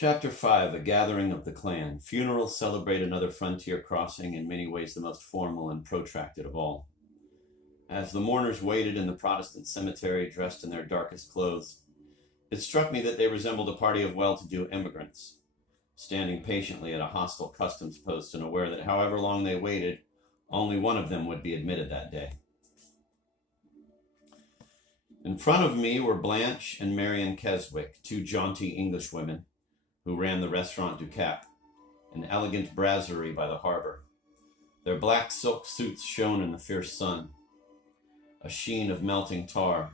Chapter 5, A Gathering of the Clan. Funerals celebrate another frontier crossing, in many ways the most formal and protracted of all. As the mourners waited in the Protestant cemetery, dressed in their darkest clothes, it struck me that they resembled a party of well-to-do immigrants, standing patiently at a hostile customs post and aware that however long they waited, only one of them would be admitted that day. In front of me were Blanche and Marion Keswick, two jaunty Englishwomen who ran the Restaurant du Cap, an elegant brasserie by the harbor. Their black silk suits shone in the fierce sun, a sheen of melting tar,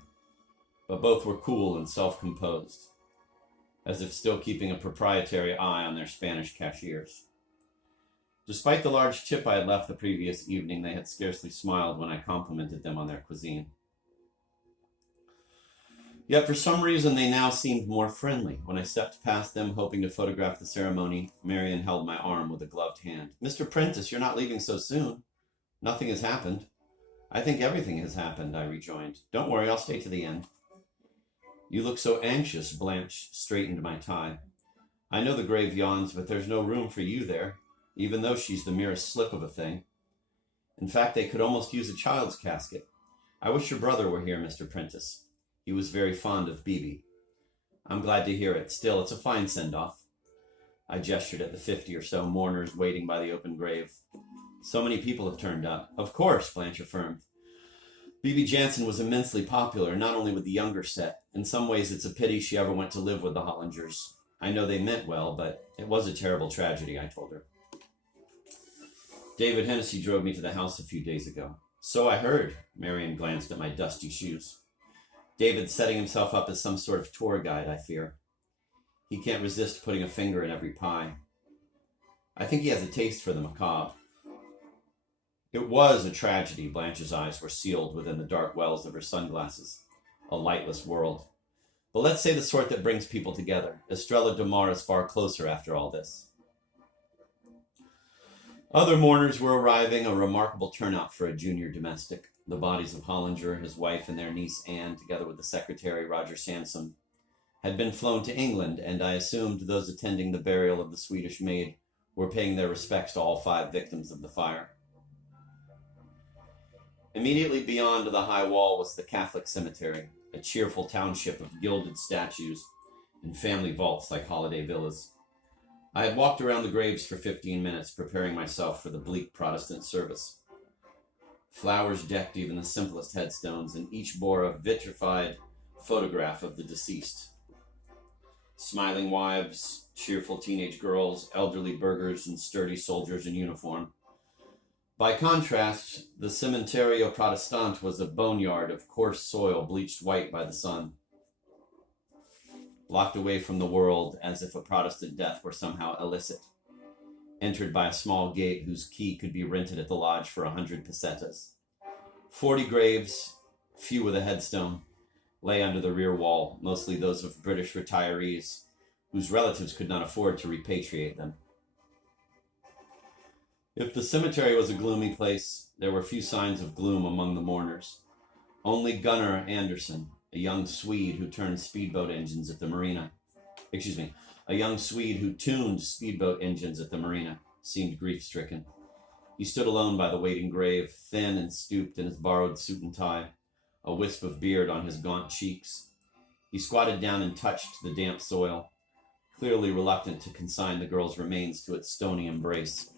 but both were cool and self-composed, as if still keeping a proprietary eye on their Spanish cashiers. Despite the large tip I had left the previous evening, they had scarcely smiled when I complimented them on their cuisine. Yet for some reason they now seemed more friendly. When I stepped past them, hoping to photograph the ceremony, Marion held my arm with a gloved hand. "Mr. Prentice, you're not leaving so soon. Nothing has happened." "I think everything has happened," I rejoined. "Don't worry, I'll stay to the end." "You look so anxious," Blanche straightened my tie. "I know the grave yawns, but there's no room for you there, even though she's the merest slip of a thing. In fact, they could almost use a child's casket. I wish your brother were here, Mr. Prentice. He was very fond of Bibi." "I'm glad to hear it. Still, it's a fine send-off." I gestured at the 50 or so mourners waiting by the open grave. "So many people have turned up." "Of course," Blanche affirmed. "Bibi Jansen was immensely popular, not only with the younger set. In some ways, it's a pity she ever went to live with the Hollingers. I know they meant well, but it was a terrible tragedy," I told her. "David Hennessy drove me to the house a few days ago." "So I heard." Marion glanced at my dusty shoes. "David's setting himself up as some sort of tour guide, I fear. He can't resist putting a finger in every pie. I think he has a taste for the macabre." It was a tragedy. Blanche's eyes were sealed within the dark wells of her sunglasses. A lightless world. But let's say the sort that brings people together. Estrella DeMar is far closer after all this. Other mourners were arriving, a remarkable turnout for a junior domestic. The bodies of Hollinger, his wife, and their niece Anne, together with the secretary, Roger Sansom, had been flown to England, and I assumed those attending the burial of the Swedish maid were paying their respects to all 5 victims of the fire. Immediately beyond the high wall was the Catholic cemetery, a cheerful township of gilded statues and family vaults like holiday villas. I had walked around the graves for 15 minutes, preparing myself for the bleak Protestant service. Flowers decked even the simplest headstones, and each bore a vitrified photograph of the deceased. Smiling wives, cheerful teenage girls, elderly burghers, and sturdy soldiers in uniform. By contrast, the Cementerio Protestante was a boneyard of coarse soil bleached white by the sun. Locked away from the world as if a Protestant death were somehow illicit. Entered by a small gate whose key could be rented at the lodge for 100 pesetas. 40 graves, few with a headstone, lay under the rear wall, mostly those of British retirees whose relatives could not afford to repatriate them. If the cemetery was a gloomy place, there were few signs of gloom among the mourners. Only Gunnar Anderson, a young Swede who tuned speedboat engines at the marina, seemed grief-stricken. He stood alone by the waiting grave, thin and stooped in his borrowed suit and tie, a wisp of beard on his gaunt cheeks. He squatted down and touched the damp soil, clearly reluctant to consign the girl's remains to its stony embrace.